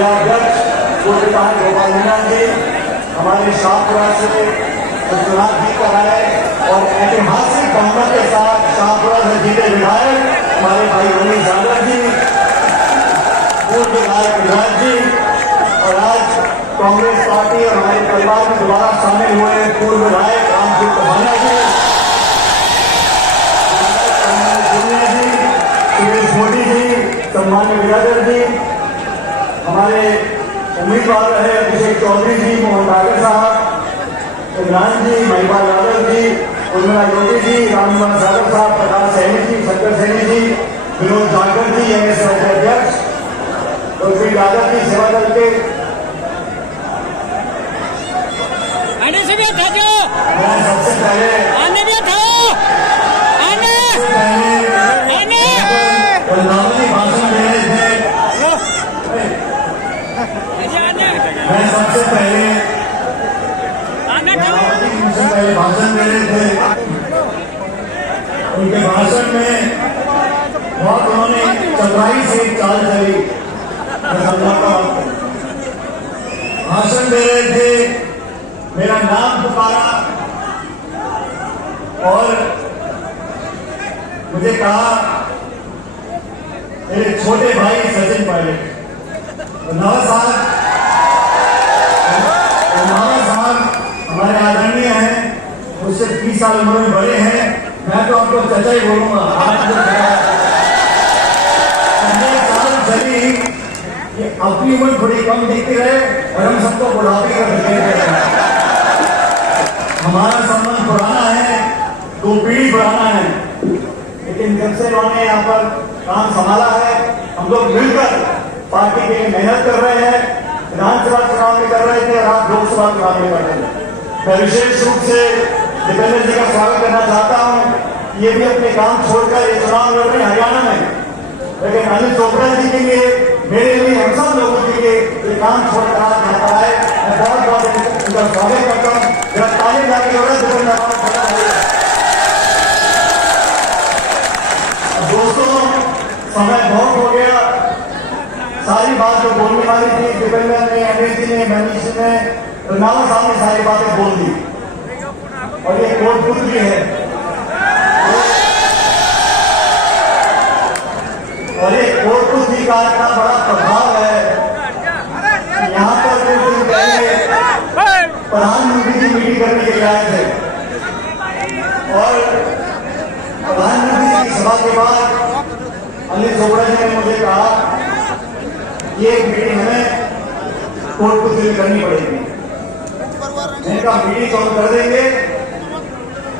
जिलाध्यक्ष पूर्व विधायक गोपाल मीणा जी, हमारे शाहपुरा से चुनाव जीत कर आए और ऐतिहासिक बहुमत के साथ शाहपुरा से जीते विधायक हमारे भाई रमेश यादव जी, पूर्व विधायक विराज जी, और आज कांग्रेस पार्टी और हमारे परिवार में दोबारा शामिल हुए पूर्व विधायक रामपुर कमाना जी, सुरेश मोदी जी, सम्मान्य बिरादर जी, हमारे उम्मीदवार रहे अभिषेक चौधरी जी, मोहन भागवत साहब, इमरान जी, महिपाल यादव जी, उर्मिला योगी जी, रामनिवास यादव साहब, प्रकाश सैनी जी, शंकर सैनी जी, विनोद जाकर जी, एमएस अध्यक्ष, और यादव जी सेवा दल के मैं सबसे पहले प्रधानमंत्री भाषण दे रहे थे, मैं सबसे पहले भाषण दे रहे थे, उनके भाषण में बहुत उन्होंने चतुराई से चाल चली, मैं समझाता हूं। भाषण दे रहे थे, मेरा नाम पुकारा और मुझे कहा मेरे छोटे भाई सचिन पायलट, नवाज साहब हमारे आदरणीय हैं, मुझसे 30 साल उम्र में बड़े हैं, मैं तो आपको चाचा ही बोलूंगा। चली कि अपनी उम्र थोड़ी कम दिखती रहे और हम सबको बुढ़ापे का दिखे। हमारा संबंध पुराना है, 2 पीढ़ी पुराना है, लेकिन जब से उन्होंने यहाँ पर काम संभाला है, हम लोग मिलकर पार्टी के लिए मेहनत कर रहे हैं। विधानसभा चुनाव में कर रहे थे और आज लोकसभा चुनाव में कर रहे हैं। मैं विशेष रूप से दीपेंद्र जी का स्वागत करना चाहता हूँ। ये भी अपने काम छोड़कर ये चुनाव लड़ रहे हैं हरियाणा में, लेकिन अनिल चोपड़ा जी के लिए, मेरे लिए, हम सब लोगों के लिए ये काम छोड़कर आज यहाँ पर आए। मैं बहुत बहुत उनका स्वागत करता हूँ। जब ताली जाके दोस्तों, समय बहुत हो गया, सारी बात जो बोलने वाली थी दीपेंद्र ने, अनिल जी ने, मनीष ने, रंधावा साहब ने सारी बातें बोल दी और ये कोटपुर भी है और ये कोटपुर जी का इतना बड़ा प्रभाव है। यहाँ पर कुछ दिन पहले प्रधानमंत्री जी मीटिंग करने के लिए आए थे और प्रधानमंत्री जी की सभा के बाद अनिल चोपड़ा जी ने मुझे कहा ये मीटिंग हमें कोटपुर से करनी पड़ेगी। मैंने कहा मीटिंग तो हम कर देंगे,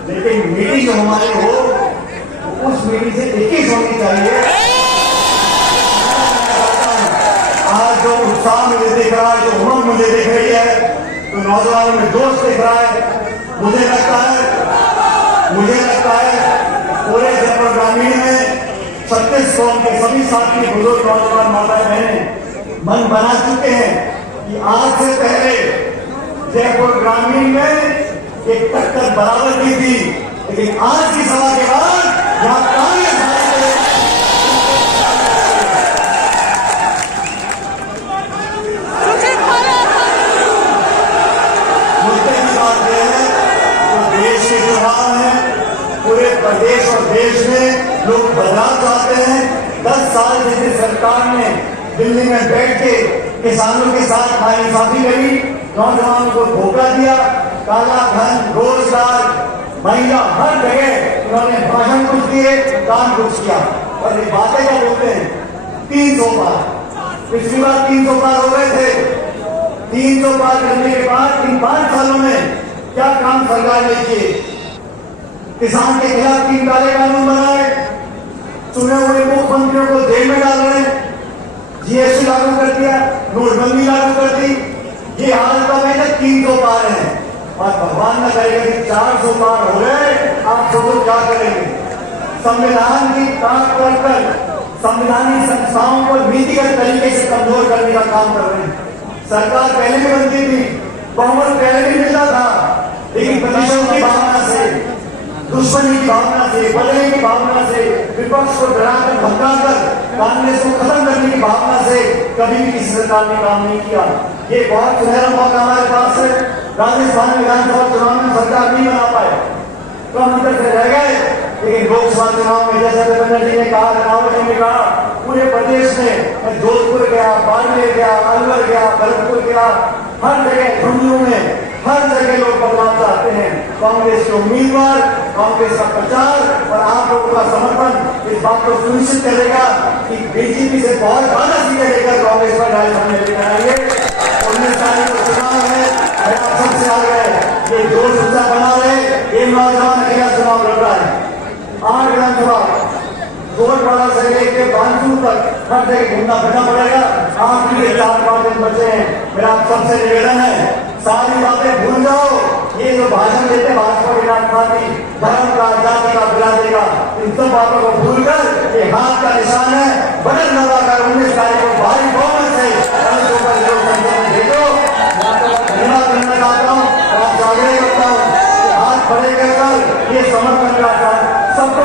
लेकिन मीटिंग जो हमारी हो उस मीटिंग से 21 होनी चाहिए। आज जो उत्साह मुझे दिख रहा है, जो उमंग मुझे दिख रही है, तो नौजवानों में जोश दिख रहा है। मुझे लगता है पूरे जयपुर ग्रामीण में 36 कौम के सभी साथी बुजुर्ग नौजवान माता बहनें मन बना चुके हैं कि आज से पहले जयपुर ग्रामीण में एक टक्कर बराबर की थी, लेकिन आज की सभा के बाद यहाँ कांग्रेस मुद्दे की बात यह है तो देश के चुनाव है, पूरे प्रदेश और देश में लोग बदलाव चाहते हैं। 10 साल जिस सरकार ने दिल्ली में बैठ के किसानों के साथ नाइंसाफी करी, नौजवानों को धोखा दिया, काला धन, रोजगार, महिला, हर जगह उन्होंने भाषण कुछ दिए, काम कुछ किया और ये बातें क्या बोलते हैं 300 पार। पिछली बार 300 पार हो गए थे। 300 पार करने के बाद इन 5 सालों में क्या काम सरकार ने किए? किसान के खिलाफ 3 काले कानून बनाए, चुने हुए मुख्यमंत्रियों को जेल में डाल रहे हैं, जीएसटी लागू कर दिया, नोटबंदी लागू कर दी। ये हाल कब है? 300 पार है और भगवान न करेगा कि 400 पार हो गए, आप सब लोग क्या करेंगे? संविधान की ताक पर संवैधानिक संस्थाओं को नीतिगत तरीके से कमजोर करने का काम कर रहे हैं। सरकार पहले भी बनती थी, बहुमत पहले भी मिलता था, लेकिन प्रतिशत की भावना से दुश्मनी की भावना से, बदले की भावना से, विपक्ष को डराकर धमकाकर कांग्रेस को खत्म करने की भावना से कभी भी किसी सरकार ने काम नहीं किया। ये बहुत सुनहरा मौका हमारे पास है। राजस्थान विधानसभा चुनाव में सरकार नहीं बना पाए, कम अंतर से रह गए, लेकिन लोकसभा चुनाव में जैसा बनर्जी ने कहा, रावत जी ने कहा, पूरे प्रदेश में जोधपुर गया, बाड़मेर गया, अलवर गया, भरतपुर गया, हर जगह झुंझुनू में हर जगह लोग बदलाव चाहते हैं। कांग्रेस के उम्मीदवार, कांग्रेस का प्रचार और आप लोगों का समर्थन इस बात को सुनिश्चित करेगा कि बीजेपी से बहुत ज्यादा सीटें लेकर कांग्रेस पर राजस्थान में लेकर आएंगे। 19 तारीख को चुनाव है, मैं आप सबसे आ गए ये जोश उत्साह बना रहे। ये नौजवान अकेला चुनाव लड़ रहा है, 8 विधानसभा गोलपाड़ा से लेकर बांसुर तक हर जगह घूमना फिरना पड़ेगा। आखिरी 4-5 दिन बचे हैं। मेरा आप सबसे निवेदन है, सारी बातें भूल जाओ। ये जो भाषण देते भाजपा के नाम खाती धर्म का, जाति का, बिरादरी का, इन सब बातों को भूलकर ये हाथ का निशान है, बटन दबाकर 19 तारीख को भारी बहुमत से भेजो। धन्यवाद करना चाहता हूँ और आपसे आग्रह करता हूँ, हाथ खड़े कर ये समर्थन का सबको